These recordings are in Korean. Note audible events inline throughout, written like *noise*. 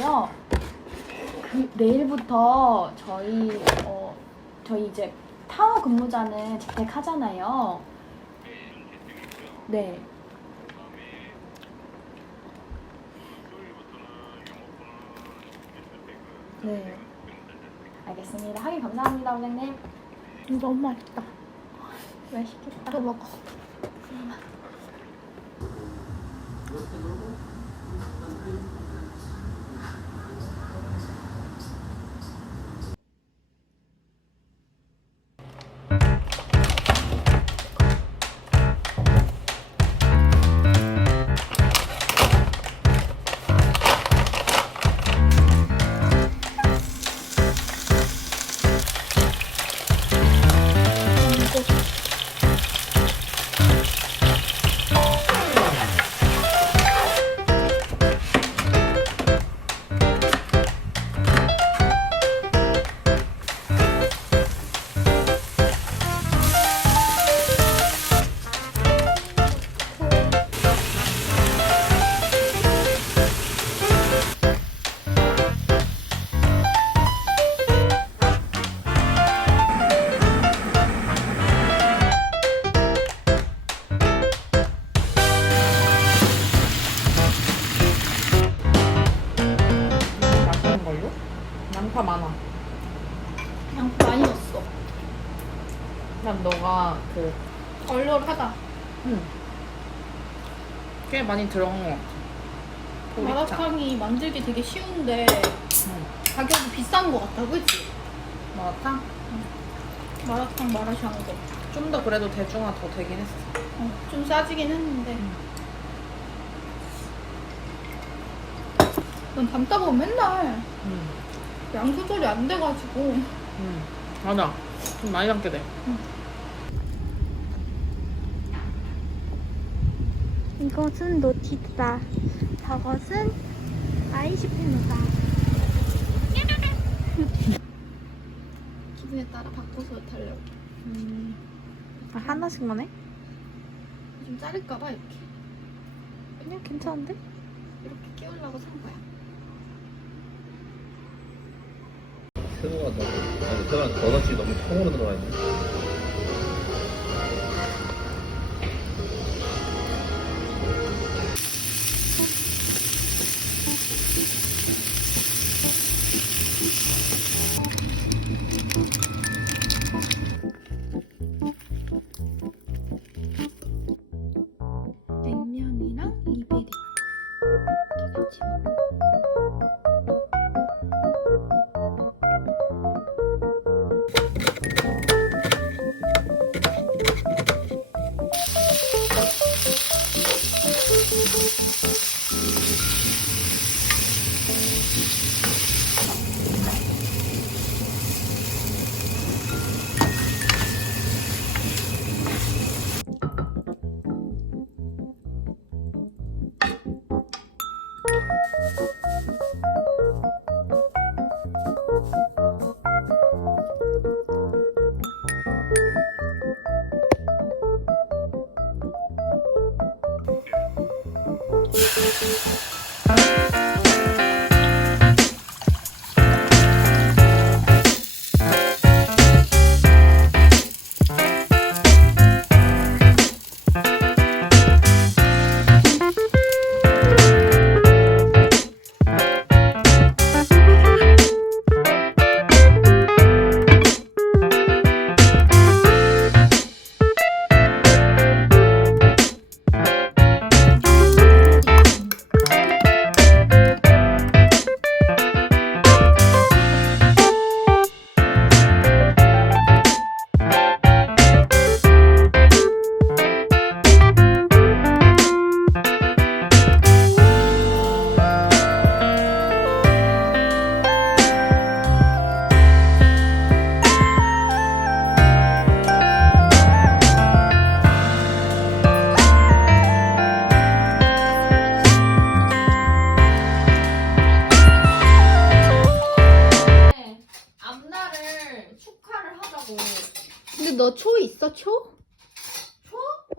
같고요. 그 내일부터 저희 어 저희 이제 타워 근무자는 재택하잖아요. 네. 네. 알겠습니다. 확인 감사합니다, 원장님. 너무 맛있다. 맛있겠다. 또 먹어. 맛있 꽤 많이 들어간 것 같아. 보리차. 마라탕이 만들기 되게 쉬운데 응. 가격이 비싼 것 같다, 그치? 마라탕? 마라탕 마라샹궈. 좀 더 그래도 대중화 더 되긴 했어. 어, 좀 싸지긴 했는데. 난 담다 보면 맨날 응. 양 조절이 안 돼가지고 응. 맞아. 좀 많이 담게 돼. 이것은 노티드다. 저것은 아이시페노다. 기분에 따라 바꿔서 타려고. 아, 하나씩 만 해? 좀 자를까봐 이렇게. 그냥 괜찮은데? 이렇게 끼우려고 산 거야. 세모가 너무 아니 세모가 버섯이 너무 통으로 들어가 있네.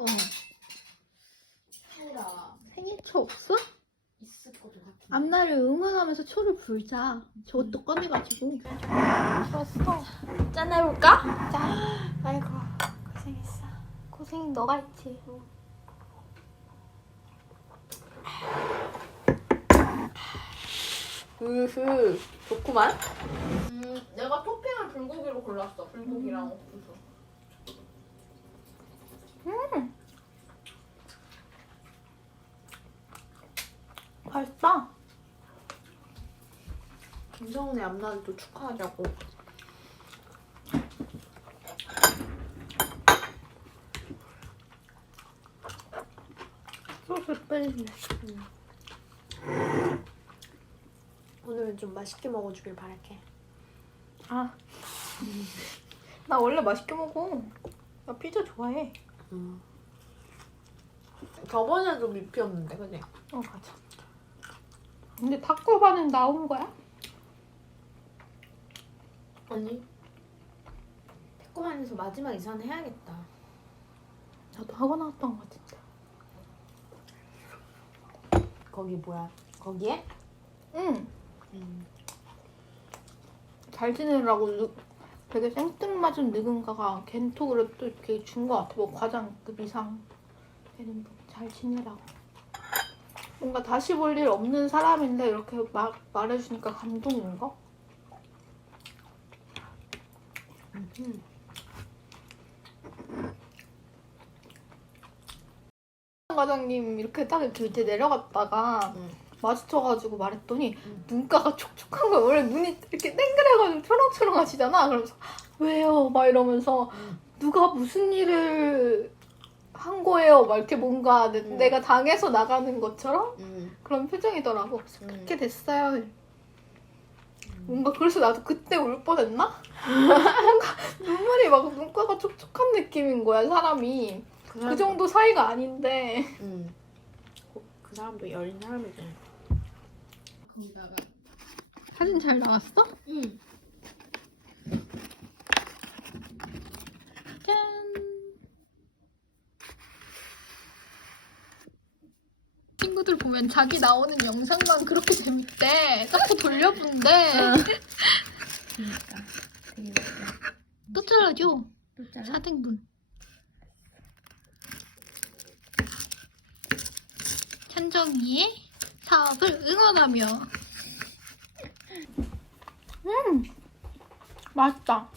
어. 아니라 생일 초 없어? 있을 같은데. 앞날을 응원하면서 초를 불자. 저것도 꺼내가지고. 좋았어. 짠해볼까? 짠. 아이고 고생했어. 고생이 너가 했지. 으흐 좋구만. 음, 내가 토핑을 불고기로 골랐어. 불고기랑 옥수수. 맛있다. 김성훈의 앞날을 또 축하하자고. 소스 뿌리네. 오늘은 좀 맛있게 먹어주길 바랄게. 아. *laughs* 나 원래 맛있게 먹어. 나 피자 좋아해. 저번에도 미피였는데 그지? 어, 맞아. 근데 타코바는 나온 거야? 아니. 태권에서 마지막 이사는 해야겠다. 나도 하고 나왔던 거 같은데. 거기 뭐야? 거기에? 응. 음. 잘 지내라고 누, 되게 생뚱맞은 누군가가 겐톡으로 또 이렇게 준거 같아. 뭐 과장급 이상 되는 분. 잘 지내라고. 뭔가 다시 볼 일 없는 사람인데 이렇게 막 말해주니까 감동인 거? 음. 과장님 이렇게 딱 이렇게 밑에 내려갔다가 응. 마주쳐가지고 말했더니 응. 눈가가 촉촉한 거야. 원래 눈이 이렇게 땡그래가지고 초롱초롱하시잖아. 그러면서 왜요? 막 이러면서 응. 누가 무슨 일을 한 거예요? 막 이렇게 뭔가 내, 응. 내가 당해서 나가는 것처럼 음. 그런 표정이더라고. 그래서 응. 그렇게 됐어요. 뭔가 그래서 나도 그때 울 뻔했나? *laughs* 뭔가 눈물이 막 눈가가 촉촉한 느낌인 거야 사람이. 그, 그 정도 사이가 아닌데. 음. 그 사람도 여린 사람이잖아. 사진 잘 나왔어? 응. 짠. 친구들 보면 자기 나오는 영상만 그렇게 재밌대. 자꾸 돌려본대. 그러니까. 또 잘라줘. 또 잘라? 4등분. 천정이의 사업을 응원하며. 음, 맛있다.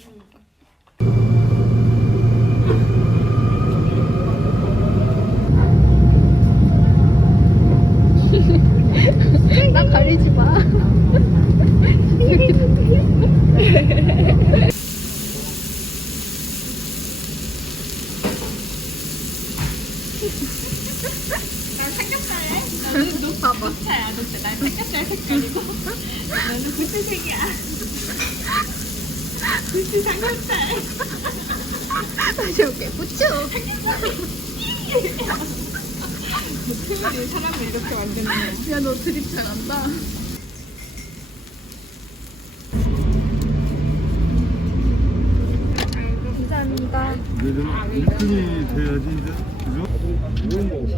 나 가리지 마. *laughs* 다시 올게. 부추. 사람을 이렇게 만드는 야, 너 드립 잘한다. 감사합니다. 내년 1등이 돼야지 이제 그죠?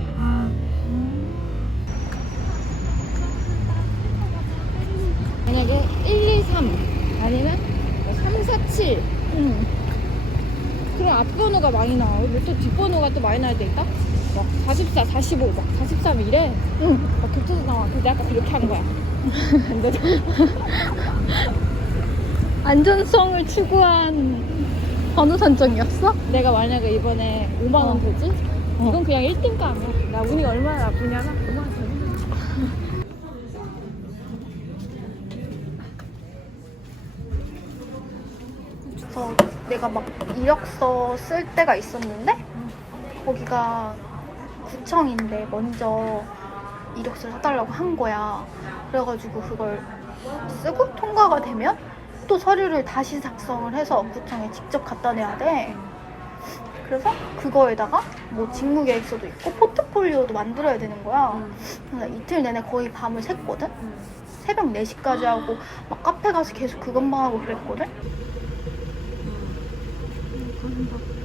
만약에 1, 2, 3 아니면 3, 4, 7 응. 그럼 앞번호가 많이 나와 왜또 뒷번호가 또 많이 나야 되겠다? 막 44, 45, 막 43 이래 응. 막 겹쳐서 나와 그래서 아까 그렇게 한 거야 안 되죠? *laughs* 안전성을 추구한 번호 선정이었어? 내가 만약에 이번에 5만 원 어. 되지? 이건 그냥 1등감이야 나 운이 얼마나 나쁘냐나 5만 원 그래서 내가 막 이력서 쓸 때가 있었는데 거기가 구청인데 먼저 이력서를 사달라고 한 거야. 그래가지고 그걸 쓰고 통과가 되면 또 서류를 다시 작성을 해서 구청에 직접 갖다 내야 돼. 그래서 그거에다가 뭐 직무 계획서도 있고 포트폴리오도 만들어야 되는 거야. 그래서 이틀 내내 거의 밤을 샜거든. 새벽 4시까지 하고 막 카페 가서 계속 그것만 하고 그랬거든. 이